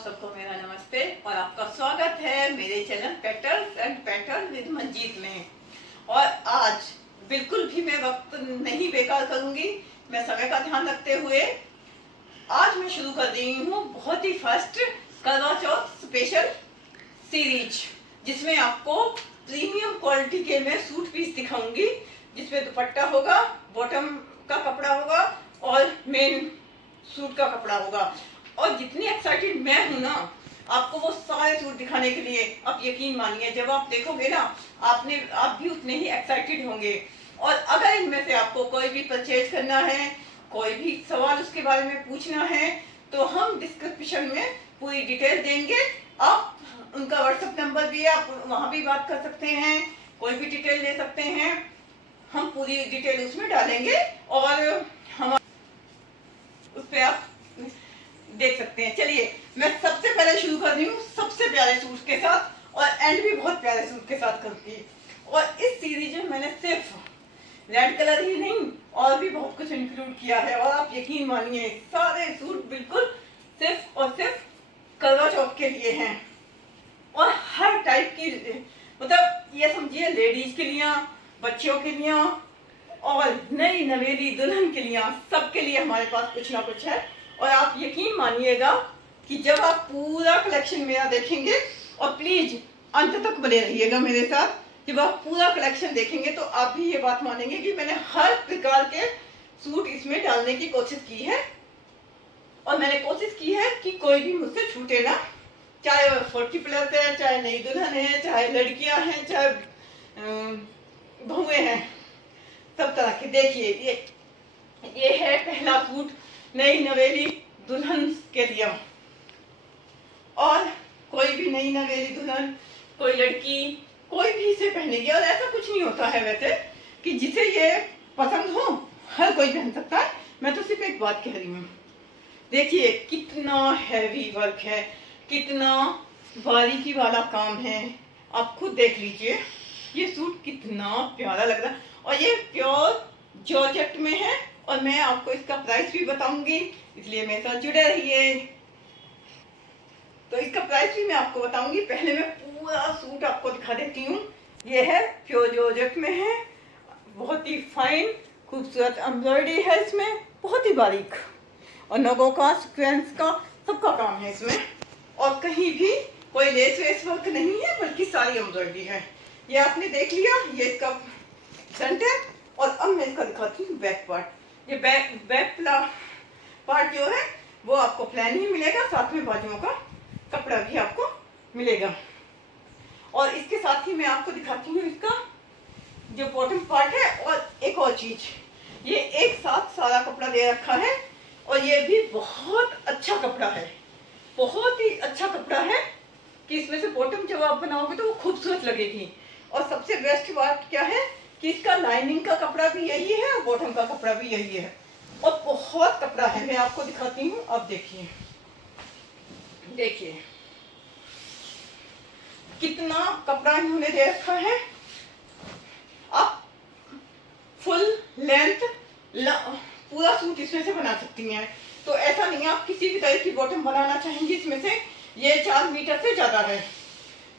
आप सबको मेरा नमस्ते और आपका स्वागत है मेरे channel patterns and pattern with Manjeet में। और आज बिल्कुल भी मैं वक्त नहीं बेकार करूंगी, मैं समय का ध्यान रखते हुए आज मैं शुरू कर रही हूँ बहुत ही फर्स्ट करवा चौथ स्पेशल सीरीज, जिसमें आपको प्रीमियम क्वालिटी के मैं सूट पीस दिखाऊंगी, जिसमें दुपट्टा होगा, बॉटम का कपड़ा होगा और मेन सूट का कपड़ा होगा। और जितनी एक्साइटेड मैं हूं ना आपको वो सारे सूट दिखाने के लिए, आप यकीन मानिए जब आप देखोगे ना आप भी उतने ही एक्साइटेड होंगे। और अगर इनमें से आपको कोई भी परचेज करना है, कोई भी सवाल उसके बारे में पूछना है, तो हम डिस्क्रिप्शन में पूरी डिटेल देंगे। आप उनका व्हाट्सएप नंबर भी है, आप वहां भी बात कर सकते हैं, कोई भी डिटेल ले सकते हैं, हम पूरी डिटेल उसमें डालेंगे और हम उस पर आप देख सकते हैं। चलिए मैं सबसे पहले शुरू कर रही हूँ सबसे प्यारे सूट के साथ और एंड भी बहुत प्यारे सूट के साथ करूंगी। और इस सीरीज में मैंने सिर्फ रेड कलर ही नहीं और भी बहुत कुछ इंक्लूड किया है। और आप यकीन मानिए सारे सूट बिल्कुल सिर्फ और सिर्फ करवा चौथ के लिए हैं। और हर टाइप की, मतलब ये समझिए लेडीज के लिए, बच्चियों के लिए और नई नवेली दुल्हन के लिए, सबके लिए हमारे पास कुछ ना कुछ है। और आप यकीन मानिएगा कि जब आप पूरा कलेक्शन मेरा देखेंगे, और प्लीज अंत तक बने रहिएगा मेरे साथ, जब आप पूरा कलेक्शन देखेंगे तो आप भी ये बात मानेंगे कि मैंने हर प्रकार के सूट इसमें डालने की कोशिश की है। और मैंने कोशिश की है कि कोई भी मुझसे छूटे ना, चाहे 40+ है, चाहे नई दुल्हन है, चाहे लड़कियां हैं, चाहे बहुएं हैं, सब तरह के। देखिए ये है पहला सूट नई नवेली दुल्हन के लिए। और कोई भी नई नवेली दुल्हन, कोई लड़की, कोई भी इसे पहनेगी। और ऐसा कुछ नहीं होता है वैसे कि जिसे ये पसंद हो हर कोई पहन सकता है। मैं तो सिर्फ एक बात कह रही हूँ, देखिए कितना हैवी वर्क है, कितना बारीकी वाला काम है, आप खुद देख लीजिए। ये सूट कितना प्यारा लग रहा है और ये प्योर जॉर्जेट में है। और मैं आपको इसका प्राइस भी बताऊंगी, इसलिए मेरे साथ जुड़े रहिए। तो इसका प्राइस भी मैं आपको बताऊंगी। पहले मैं पूरा सूट आपको दिखा देती हूँ। ये है प्योर जॉर्जेट में है, बहुत ही फाइन खूबसूरत एम्ब्रॉयडरी है इसमें, बहुत ही बारीक, और नगों का, सीक्वेंस का, सबका काम है इसमें। और कहीं भी कोई लेस वेस वर्क नहीं है, बल्कि सारी एम्ब्रॉयडरी है। ये आपने देख लिया, ये इसका फ्रंट है। और अब मैं इसका दिखाती हूँ बैक पार्ट। ये बैक पार्ट जो है वो आपको प्लेन ही मिलेगा, साथ में बाजुओं का कपड़ा भी आपको मिलेगा। और इसके साथ ही मैं आपको दिखाती हूँ इसका जो बॉटम पार्ट है। और एक और चीज, ये एक साथ सारा कपड़ा दे रखा है और ये भी बहुत अच्छा कपड़ा है, बहुत ही अच्छा कपड़ा है कि इसमें से बॉटम जब आप बनाओगे तो वो खूबसूरत लगेगी। और सबसे बेस्ट बात क्या है कि इसका लाइनिंग का कपड़ा भी यही है और बॉटम का कपड़ा भी यही है। और बहुत कपड़ा है, मैं आपको दिखाती हूँ। अब देखिए, देखिए कितना कपड़ा इन्होंने दे रखा है। आप फुल लेंथ पूरा सूट इसमें से बना सकती हैं। तो ऐसा नहीं है आप किसी भी तरह की बॉटम बनाना चाहेंगे इसमें से, ये 4 मीटर से ज्यादा है,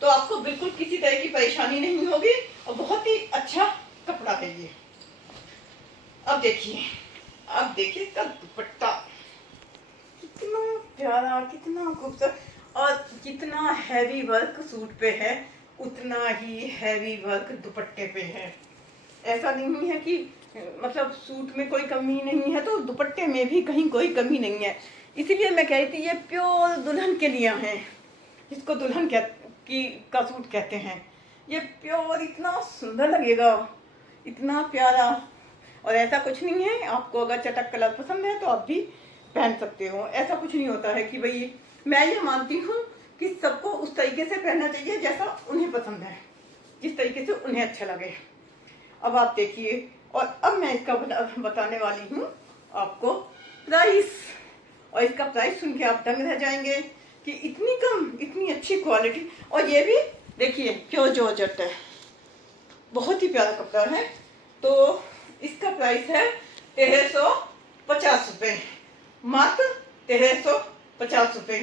तो आपको बिल्कुल किसी तरह की परेशानी नहीं होगी। और बहुत ही अच्छा कपड़ा है ये। अब देखिए इसका दुपट्टा कितना प्यारा, कितना खूबसूरत, और कितना हैवी वर्क सूट पे है, उतना ही हैवी वर्क दुपट्टे पे है। ऐसा नहीं है कि मतलब सूट में कोई कमी नहीं है तो दुपट्टे में भी कहीं कोई कमी नहीं है। इसीलिए मैं कह रही थी ये प्योर दुल्हन के लिए है, इसको दुल्हन का सूट कहते हैं। ये प्योर इतना सुंदर लगेगा, इतना प्यारा। और ऐसा कुछ नहीं है, आपको अगर चटक कलर पसंद है तो आप भी पहन सकते हो। ऐसा कुछ नहीं होता है कि भाई, मैं ये मानती हूँ कि सबको उस तरीके से पहनना चाहिए जैसा उन्हें पसंद है, जिस तरीके से उन्हें अच्छा लगे। अब आप देखिए, और अब मैं इसका बताने वाली हूँ आपको प्राइस। और इसका प्राइस सुन के आप दंग रह जाएंगे कि इतनी कम, इतनी अच्छी क्वालिटी। और ये भी देखिए प्योर जॉर्जेट है, बहुत ही प्यारा कपड़ा है। तो इसका प्राइस है 1350 रुपये, मात्र 1350 रुपये।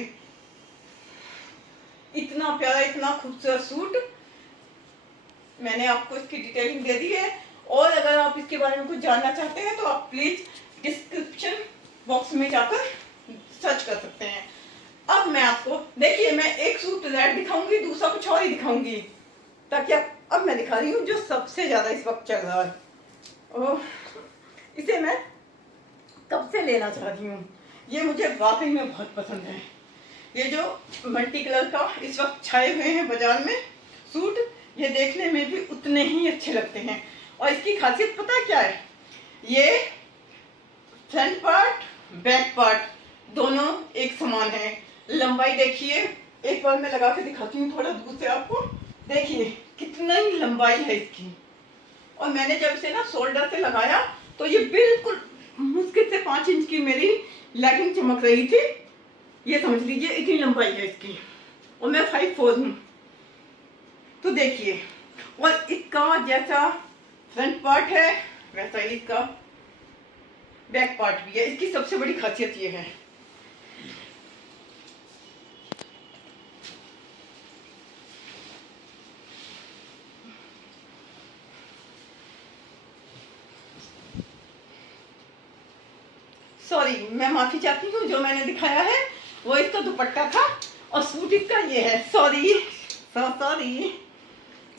इतना प्यारा, इतना खूबसूरत सूट। मैंने आपको इसकी डिटेलिंग दे दी है, और अगर आप इसके बारे में कुछ जानना चाहते हैं तो आप प्लीज डिस्क्रिप्शन बॉक्स में जाकर सर्च कर सकते हैं। अब मैं आपको देखिए, मैं एक सूट रेड दिखाऊंगी, दूसरा कुछ और ही दिखाऊंगी, ताकि अब मैं दिखा रही हूँ जो सबसे ज्यादा इस वक्त चल रहा है। ओह, इसे मैं कब से लेना चाह रही हूँ, ये मुझे वाकई में बहुत पसंद है। ये जो मल्टी कलर का इस वक्त छाए हुए हैं बाजार में सूट, ये देखने में भी उतने ही अच्छे लगते हैं। और इसकी खासियत पता क्या है, ये फ्रंट पार्ट बैक पार्ट दोनों एक समान है। लंबाई देखिए, एक बार मैं लगा के दिखाती हूँ थोड़ा दूर से आपको, देखिए कितना ही लंबाई है इसकी। और मैंने जब इसे ना शोल्डर से लगाया तो ये बिल्कुल मुश्किल से 5 इंच की मेरी लेगिंग चमक रही थी। ये समझ लीजिए इतनी लंबाई है इसकी, और मैं 5'4" हूँ। तो देखिए, और इसका जैसा फ्रंट पार्ट है वैसा ही इसका बैक पार्ट भी है। इसकी सबसे बड़ी खासियत ये है, सॉरी मैं माफी चाहती हूँ, जो मैंने दिखाया है वो इसका दुपट्टा था और सूट इसका ये है। सॉरी सॉरी,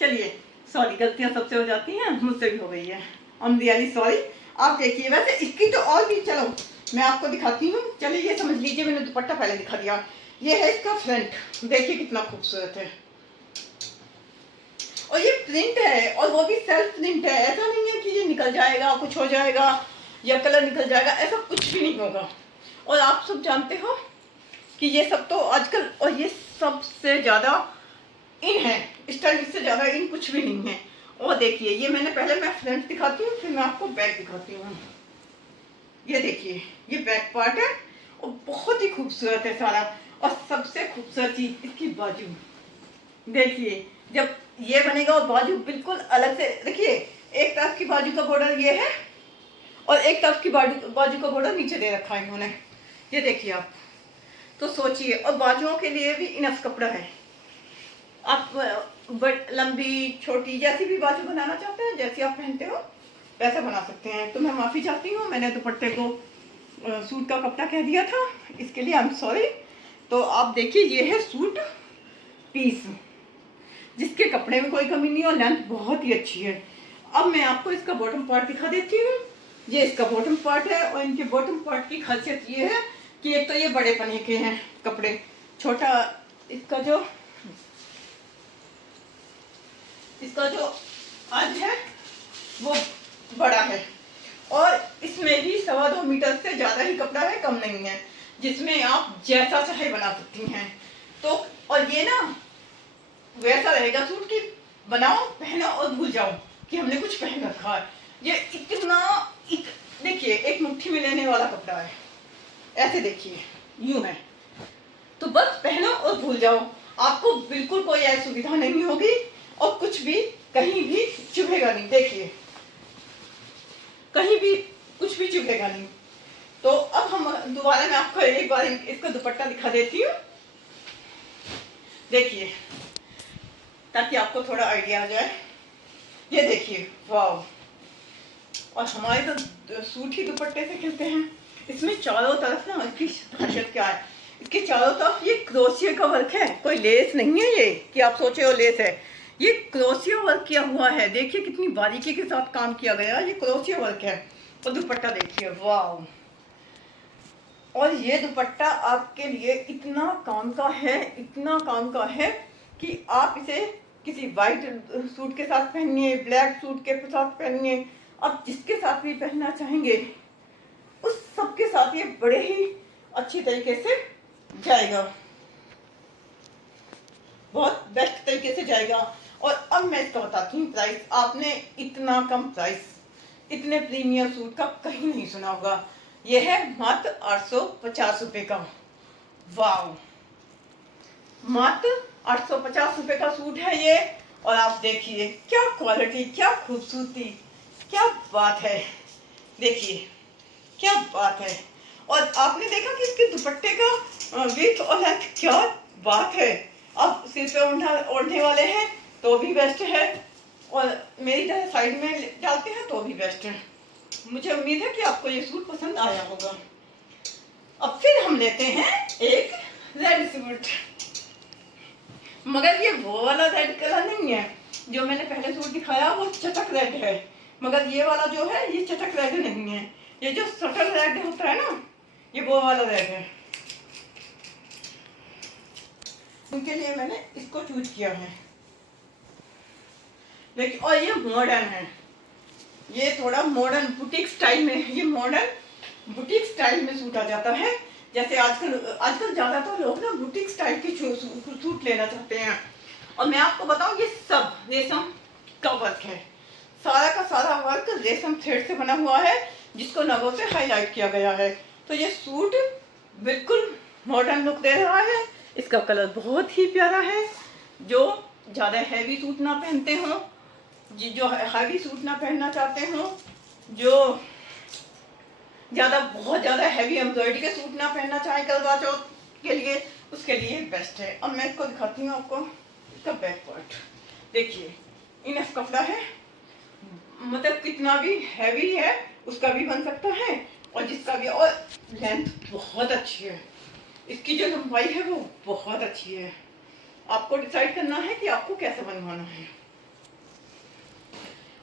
चलिए सॉरी, गलतियां सबसे हो जाती हैं, मुझसे भी हो गई है, आई एम रियली सॉरी। आप देखिए, वैसे इसकी तो और भी, चलो मैं आपको दिखाती हूँ। चलिए ये समझ लीजिए, मैंने दुपट्टा पहले दिखा दिया। ये है इसका फ्रंट, देखिए कितना खूबसूरत है, और ये प्रिंट है, और वो भी सेल्फ प्रिंट है। ऐसा नहीं है कि ये निकल जाएगा, कुछ हो जाएगा या कलर निकल जाएगा, ऐसा कुछ भी नहीं होगा। और आप सब जानते हो कि ये सब तो आजकल, और ये सबसे ज्यादा इन है, स्टाइल से ज्यादा इन कुछ भी नहीं है। और देखिए, ये मैंने पहले मैं फ्रंट दिखाती हूँ, फिर मैं आपको बैक दिखाती हूँ। ये देखिए, ये बैक पार्ट है और बहुत ही खूबसूरत है सारा। और सबसे खूबसूरत चीज इसकी बाजू देखिए, जब ये बनेगा और बाजू बिल्कुल अलग से, देखिए एक तरफ की बाजू का बॉर्डर ये है और एक तरफ की बाजू का बॉर्डर नीचे दे रखा है इन्होंने, ये देखिए आप। तो सोचिए, और बाजुओं के लिए भी इनफ कपड़ा है। आप लंबी छोटी जैसी भी बाजू बनाना चाहते हैं, जैसी आप पहनते हो वैसा बना सकते हैं। तो मैं माफ़ी चाहती हूँ, मैंने दुपट्टे को सूट का कपड़ा कह दिया था, इसके लिए आई एम सॉरी। तो आप देखिए, ये है सूट पीस, जिसके कपड़े में कोई कमी नहीं और लेंथ बहुत ही अच्छी है। अब मैं आपको इसका बॉटम पार्ट दिखा देती हूँ। ये इसका बॉटम पार्ट है, और इनके बॉटम पार्ट की खासियत ये है कि एक तो ये बड़े पने के हैं कपड़े, छोटा इसका जो आज है वो बड़ा है, और इसमें भी 2.25 मीटर से ज्यादा ही कपड़ा है, कम नहीं है, जिसमें आप जैसा चाहे बना सकती हैं। तो और ये ना वैसा रहेगा सूट की बनाओ, पहनो और भूल जाओ कि हमने कुछ पहन रखा है। ये देखिए, एक मुट्ठी में लेने वाला कपड़ा है, ऐसे देखिए यूं है, तो बस पहनो और भूल जाओ। आपको बिल्कुल कोई असुविधा नहीं होगी, और कुछ भी कहीं भी चुभेगा नहीं। देखिए, कहीं भी कुछ भी चुभेगा नहीं। तो अब हम दोबारा, मैं आपको एक बार इसका दुपट्टा दिखा देती हूँ, देखिए, ताकि आपको थोड़ा आइडिया आ जाए। ये देखिए, वाव। और हमारे तो सूट ही दुपट्टे से खिलते हैं। इसमें चारों तरफ ना, इसकी खासियत क्या है, इसके चारों तरफ ये क्रोशिया का वर्क है, कोई लेस नहीं है ये कि आप सोचे हो लेस है। ये क्रोशिया वर्क किया हुआ है, देखिए कितनी बारीकी के साथ काम किया गया, ये क्रोशिया वर्क है। और दुपट्टा देखिए, वाव। और ये दुपट्टा आपके लिए इतना काम का है, इतना काम का है कि आप इसे किसी वाइट सूट के साथ पहनिए, ब्लैक सूट के साथ पहनिए, आप जिसके साथ भी पहनना चाहेंगे उस सब के साथ ये बड़े ही अच्छी तरीके से जाएगा, बहुत बेस्ट तरीके से जाएगा। और अब मैं इसका बताती हूँ प्राइस। आपने इतना कम प्राइस इतने प्रीमियम सूट का कहीं नहीं सुना होगा। ये है मात्र 850 रुपए का। वाव, मात्र 850 रुपए का सूट है ये। और आप देखिए क्या क्वालिटी, क्या खूबसूरती, क्या बात है, देखिए क्या बात है। और आपने देखा कि इसके दुपट्टे का विड्थ और लेंथ, क्या बात है। अब सिर पे ओढ़ने वाले हैं तो भी बेस्ट है, और मेरी तरह साइड में डालते हैं तो भी बेस्ट है। मुझे उम्मीद है कि आपको ये सूट पसंद आया होगा। अब फिर हम लेते हैं एक रेड सूट, मगर ये वो वाला रेड कलर नहीं है जो मैंने पहले सूट दिखाया, वो चटक रेड है। मगर ये वाला जो है ये चटक रेड नहीं है, ये जो सटल रेड होता है ना, ये वो वाला रेड है। उनके लिए मैंने इसको चूज किया है। लेकिन और ये मॉडर्न है, ये थोड़ा मॉडर्न बुटीक स्टाइल में, ये मॉडर्न बुटीक स्टाइल में सूट आ जाता है। जैसे आजकल ज्यादातर लोग ना बुटीक स्टाइल की सूट लेना चाहते हैं। और मैं आपको बताऊं, ये सब रेशम का वर्क है, सारा का सारा वर्क रेशम थ्रेड से बना हुआ है, जिसको नगों से हाईलाइट किया गया है। तो ये सूट बिल्कुल मॉडर्न लुक दे रहा है। इसका कलर बहुत ही प्यारा है। जो ज़्यादा हैवी सूट ना पहनते हो, जो हैवी सूट ना पहनना चाहते हो, जो बहुत ज़्यादा हैवी एम्ब्रॉयडरी के सूट ना पहनना चाहे करवा चौथ के लिए, उसके लिए बेस्ट है। अब मैं इसको दिखाती हूँ आपको। इसका बैक पार्ट देखिए, इनफ कपड़ा है, मतलब कितना भी हैवी है उसका भी बन सकता है, और जिसका भी, और लेंथ बहुत अच्छी है, इसकी जो लंबाई है वो बहुत अच्छी है। आपको डिसाइड करना है कि आपको कैसे बनवाना है।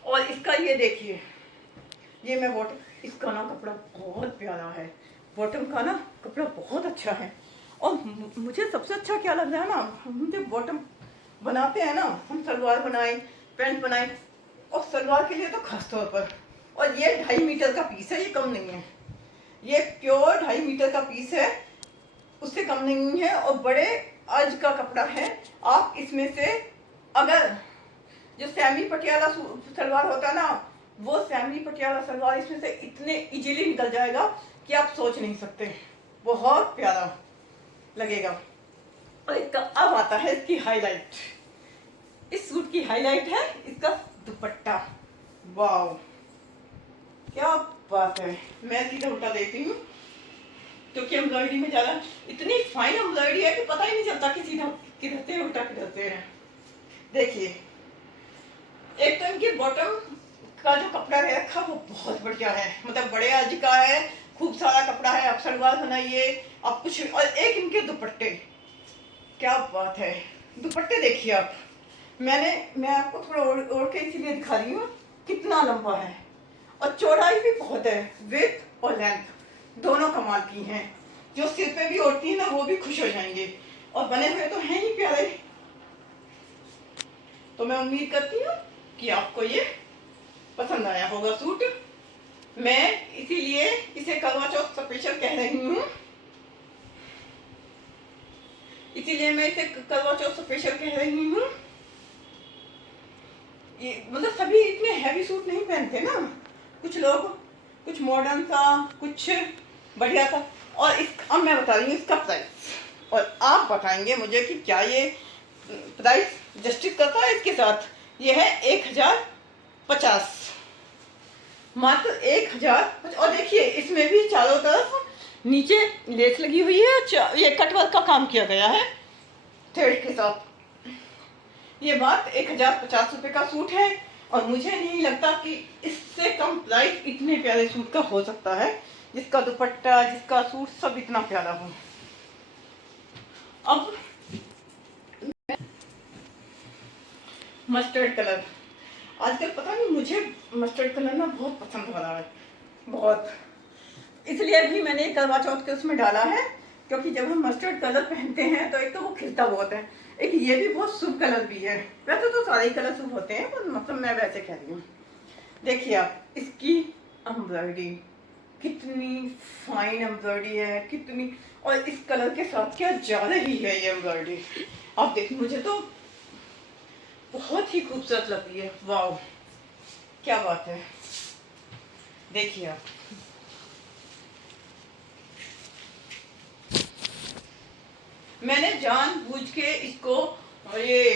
और इसका ये देखिए, ये मैं बॉटम, इसका ना कपड़ा बहुत प्यारा है, बॉटम का ना कपड़ा बहुत अच्छा है। और मुझे सबसे अच्छा क्या लग रहा है ना, हम जब बॉटम बनाते हैं ना, हम सलवार बनाए, पैंट बनाए, और सलवार के लिए तो खास तौर पर, और ये 2.5 मीटर का पीस है, ये कम नहीं है, ये प्योर 2.5 मीटर का पीस है, उससे कम नहीं है, और बड़े आज का कपड़ा है। आप इसमें से अगर जो सेमी पटियाला सलवार होता है ना, वो सेमी पटियाला सलवार इसमें से इतने इजीली निकल जाएगा कि आप सोच नहीं सकते, बहुत प्यारा लगेगा। और इसका अब आता है इसकी हाईलाइट, इस सूट की हाईलाइट है इसका दुपट्टा। वाव, क्या बात है। मैं सीधा उल्टा देती हूँ क्योंकि एम्ब्रॉयडरी में ज्यादा इतनी फाइन एम्ब्रॉयडरी है कि पता ही नहीं चलता कि सीधा किधर से उल्टा किधर से है। देखिए, एक तो इनकी बॉटम का जो कपड़ा है रखा वो बहुत बढ़िया है, मतलब बड़े आज का है, खूब सारा कपड़ा है, आप सलवार बनाइए आप कुछ। और एक इनके दुपट्टे, क्या बात है, दुपट्टे देखिए आप। मैं आपको थोड़ा ओढ़ के इसीलिए दिखा रही हूँ, कितना लंबा है, और चौड़ाई भी बहुत है, विड्थ और लेंथ दोनों कमाल की हैं। जो सिर पे भी ओढ़ती है ना वो भी खुश हो जाएंगे, और बने हुए तो हैं ही प्यारे। तो मैं उम्मीद करती हूँ कि आपको ये पसंद आया होगा सूट। मैं इसीलिए इसे करवा चौथ स्पेशल कह रही हूँ, इसीलिए मैं इसे करवा चौथ स्पेशल कह रही हूँ। ये मतलब सभी इतने हैवी सूट नहीं पहनते ना, कुछ लोग कुछ मॉडर्न सा, कुछ बढ़िया सा। और इस अब मैं बता रही हूँ इसका प्राइस, और आप बताएंगे मुझे कि क्या ये प्राइस जस्टिस करता है इसके साथ। ये है 1050, मात्र 1050। और देखिए इसमें भी चारों तरफ नीचे लेस लगी हुई है, ये कटवर्क का काम किया गया है थ्रेड के साथ। ये बात 1050 रुपये का सूट है, और मुझे नहीं लगता कि इससे कम प्राइस इतने प्यारे सूट का हो सकता है, जिसका दुपट्टा, जिसका सूट सब इतना प्यारा हो। अब मस्टर्ड कलर, आजकल पता नहीं मुझे मस्टर्ड कलर ना बहुत पसंद हो रहा है, बहुत। इसलिए भी मैंने करवा चौथ के उसमें डाला है, क्योंकि जब हम मस्टर्ड कलर पहनते हैं तो एक तो वो खिलता बहुत है, एक ये भी बहुत शुभ कलर भी है। वैसे तो सारे ही कलर शुभ होते हैं, पर मतलब मैं वैसे कह रही हूँ। देखिए आप, इसकी एम्ब्रॉयडरी कितनी फाइन एम्ब्रॉयडरी है, कितनी, और इस कलर के साथ क्या ज्यादा ही है ये एम्ब्रॉयडरी। आप देखिए, मुझे तो बहुत ही खूबसूरत लगती है। वाह, क्या बात है। देखिए आप, मैंने जानबूझ के इसको ये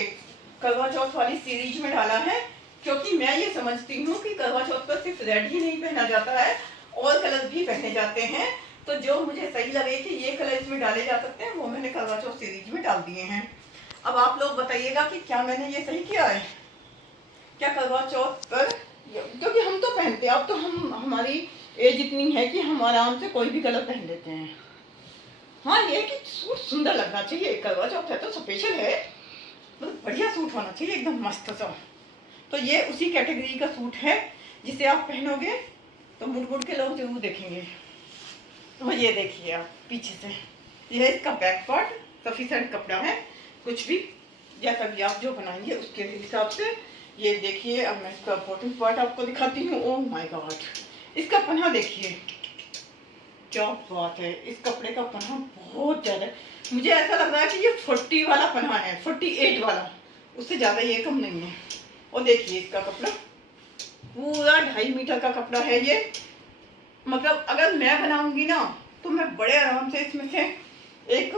करवा चौथ वाली सीरीज में डाला है, क्योंकि मैं ये समझती हूँ कि करवा चौथ पर सिर्फ रेड ही नहीं पहना जाता है, और कलर भी पहने जाते हैं। तो जो मुझे सही लगे कि ये कलर इसमें डाले जा सकते हैं, वो मैंने करवा चौथ सीरीज में डाल दिए हैं। अब आप लोग बताइएगा कि क्या मैंने ये सही किया है, क्या करवा चौथ पर, क्योंकि हम तो पहनते हैं, अब तो हमारी एज इतनी है कि हम आराम से कोई भी कलर पहन लेते हैं। हाँ, ये कि सूट सुंदर लगना चाहिए, करवा चौथ है तो स्पेशल है, मतलब बढ़िया सूट होना चाहिए एकदम मस्त सा। तो ये उसी कैटेगरी का सूट है जिसे आप पहनोगे तो मुड़ मुड़ के लोग जरूर देखेंगे। तो ये देखिए आप पीछे से, यह है इसका बैक पार्ट, सफिशिएंट कपड़ा है, कुछ भी जैसा भी आप जो बनाएंगे उसके हिसाब से। ये देखिए, अब मैं इसका बॉटम पार्ट आपको दिखाती हूँ। ओह माय गॉड, इसका पन्ना देखिए, क्या बात है, इस कपड़े का पन्ना बहुत ज्यादा, मुझे ऐसा लग रहा है कि ये 40 वाला पन्ना है, 48 वाला, उससे ज्यादा ये कम नहीं है। और देखिए इसका कपड़ा पूरा 2.5 मीटर का कपड़ा है ये, मतलब अगर मैं बनाऊंगी ना तो मैं बड़े आराम से इसमें से एक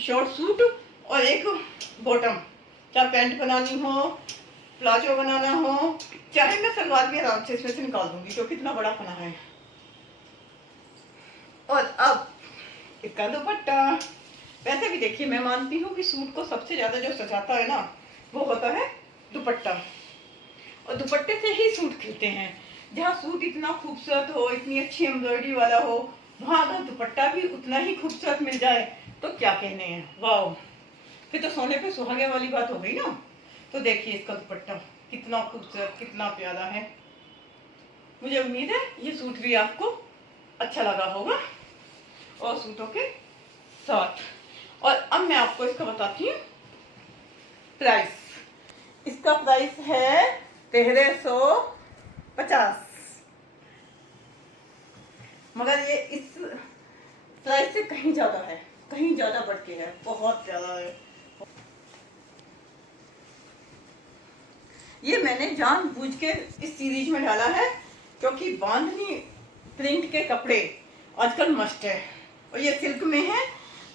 शॉर्ट सूट और एक बॉटम, चाहे पैंट बनानी हो, प्लाजो बनाना हो, चाहे मैं सलवार भी आराम से इसमें से निकाल दूंगी क्योंकि इतना बड़ा पना है। और अब इसका दुपट्टा, वैसे भी देखिए मैं मानती हूँ कि सूट को सबसे ज्यादा जो सजाता है ना वो होता है दुपट्टा, और दुपट्टे से ही सूट खिलते हैं। जहाँ सूट इतना खूबसूरत हो, इतनी अच्छी एम्ब्रॉयडरी वाला हो, वहाँ अगर दुपट्टा भी उतना ही खूबसूरत मिल जाए तो क्या कहने हैं, वाह, फिर तो सोने पे सुहागे वाली बात हो गई ना। तो देखिए इसका दुपट्टा कितना खूबसूरत, कितना प्यारा है। मुझे उम्मीद है ये सूट भी आपको अच्छा लगा होगा और सूटों के साथ। और अब मैं आपको इसका बताती हूँ प्राइस। इसका प्राइस है 1350, मगर ये इस प्राइस से कहीं ज्यादा है, कहीं ज्यादा बढ़ के है, बहुत ज्यादा है। ये मैंने जानबूझ के इस सीरीज में डाला है क्योंकि बांधनी प्रिंट के कपड़े आजकल मस्ट है, और ये सिल्क में है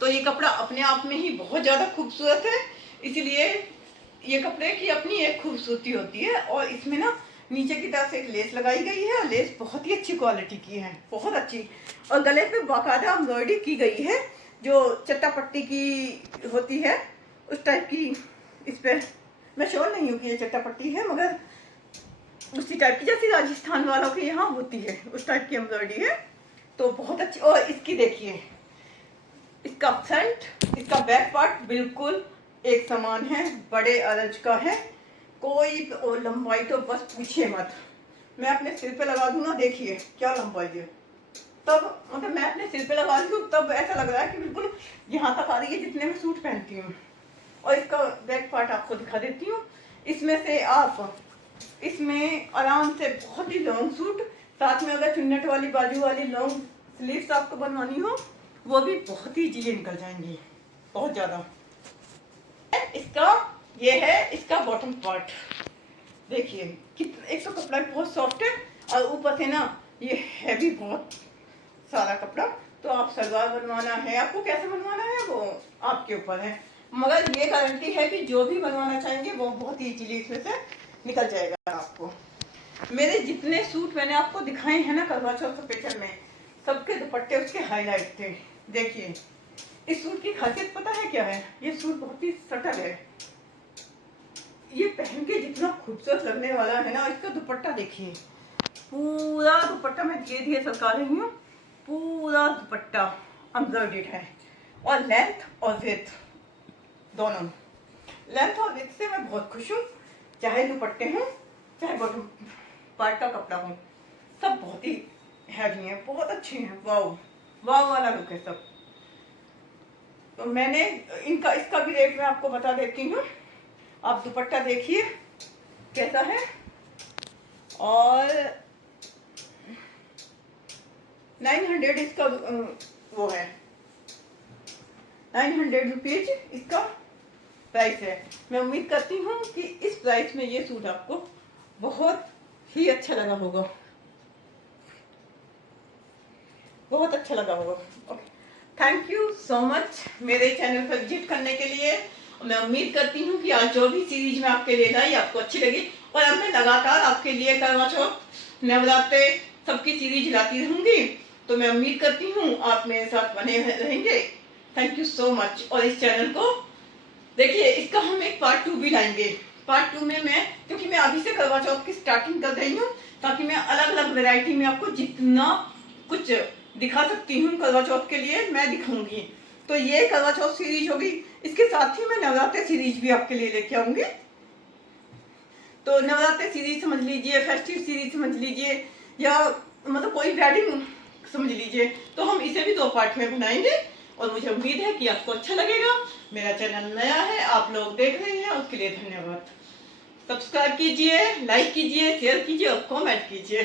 तो ये कपड़ा अपने आप में ही बहुत ज्यादा खूबसूरत है, इसलिए ये कपड़े की अपनी एक खूबसूरती होती है। और इसमें ना नीचे की तरफ से एक लेस लगाई गई है, और लेस बहुत ही अच्छी क्वालिटी की है, बहुत अच्छी, और गले पे बाकायदा एम्ब्रॉयडरी की गई है जो चट्टापट्टी की होती है उस टाइप की। इस पर मैं श्योर नहीं हूँ कि ये चट्टापट्टी है, मगर उसी टाइप की जैसी राजस्थान वालों के यहाँ होती है उस टाइप की एम्ब्रॉयडरी है, तो बहुत अच्छी। और इसकी देखिए, इसका फ्रंट, इसका बैक पार्ट बिल्कुल एक समान है, बड़े अरज का है, कोई लंबाई तो बस पूछिए मत। मैं अपने सिर पे लगा दूँ ना, देखिए क्या लंबाई है, तब मतलब मैं अपने सिर पे लगा रही हूँ तब ऐसा लग रहा है कि बिल्कुल यहाँ तक आ रही है जितने में सूट पहनती हूँ। और इसका बैक पार्ट आपको दिखा देती हूँ, इसमें से आप इसमें आराम से बहुत ही लॉन्ग सूट, साथ में अगर चुन्नट वाली बाजू वाली लॉन्ग स्लीव्स आपको बनवानी हो वो भी बहुत ही इजीली निकल जाएंगी, बहुत ज्यादा। इसका ये है इसका बॉटम पार्ट, देखिए कितना, एक तो कपड़ा बहुत सॉफ्ट है और ऊपर से ना ये हैवी बहुत सारा कपड़ा। तो आप सलवार बनवाना है, आपको कैसे बनवाना है वो आपके ऊपर है, मगर ये गारंटी है कि जो भी बनवाना चाहेंगे वो बहुत ही इजीली इसमें से निकल जाएगा आपको। मेरे जितने सूट मैंने आपको दिखाए हैं ना करवा चौथ स्पेशल में, सबके दुपट्टे उसके हाईलाइट थे। देखिए इस सूट की खासियत पता है क्या है, ये सूट बहुत ही सटल है, ये पहन के जितना खूबसूरत लगने वाला है ना, इसका दुपट्टा देखिए, पूरा दुपट्टा मैं धीरे धीरे सरका रही हूँ, पूरा दुपट्टा एम्ब्रॉयडर्ड है, और लेंथ और विड्थ दोनों, लेंथ और विड्थ से मैं बहुत खुश हूँ, चाहे दुपट्टे हों चाहे बॉटम पार्ट का कपड़ा हो, सब बहुत ही हैवी हैं, बहुत अच्छे हैं, वाव वाव वाला लुक है सब। तो मैंने इनका इसका भी रेट मैं आपको बता देती हूँ, आप दुपट्टा देखिए कैसा है, और 900 इसका वो है, 900 रुपीज इसका प्राइस है। मैं उम्मीद करती हूँ कि इस प्राइस में ये सूट आपको बहुत ही अच्छा लगा होगा, बहुत अच्छा लगा होगा। Okay, thank you so much मेरे चैनल पर विजिट करने के लिए। मैं उम्मीद करती हूँ कि आज जो भी सीरीज में आपके लिए लाई आपको अच्छी लगी, और अब मैं लगातार आपके लिए करवा चौथ, नवरात्रे सबकी सीरीज लाती रहूंगी, तो मैं उम्मीद करती हूँ आप मेरे साथ बने रहेंगे। थैंक यू सो मच, और इस चैनल को देखिए इसका हम एक पार्ट 2 भी लाएंगे। पार्ट 2 में मैं, क्योंकि मैं अभी से करवा चौथ की स्टार्टिंग कर रही हूँ, ताकि मैं अलग अलग वैरायटी में आपको जितना कुछ दिखा सकती हूँ करवा चौथ के लिए मैं दिखाऊंगी। तो ये करवा चौथ सीरीज होगी, इसके साथ ही मैं नवरात्र सीरीज भी आपके लिए लेके आऊंगी। तो नवरात्र सीरीज समझ लीजिए, फेस्टिव सीरीज समझ लीजिए, या मतलब कोई वेडिंग समझ लीजिए, तो हम इसे भी 2 पार्ट में बनाएंगे। और मुझे उम्मीद है कि आपको अच्छा लगेगा। मेरा चैनल नया है, आप लोग देख रहे हैं, उसके लिए धन्यवाद। सब्सक्राइब कीजिए, लाइक कीजिए, शेयर कीजिए और कमेंट कीजिए।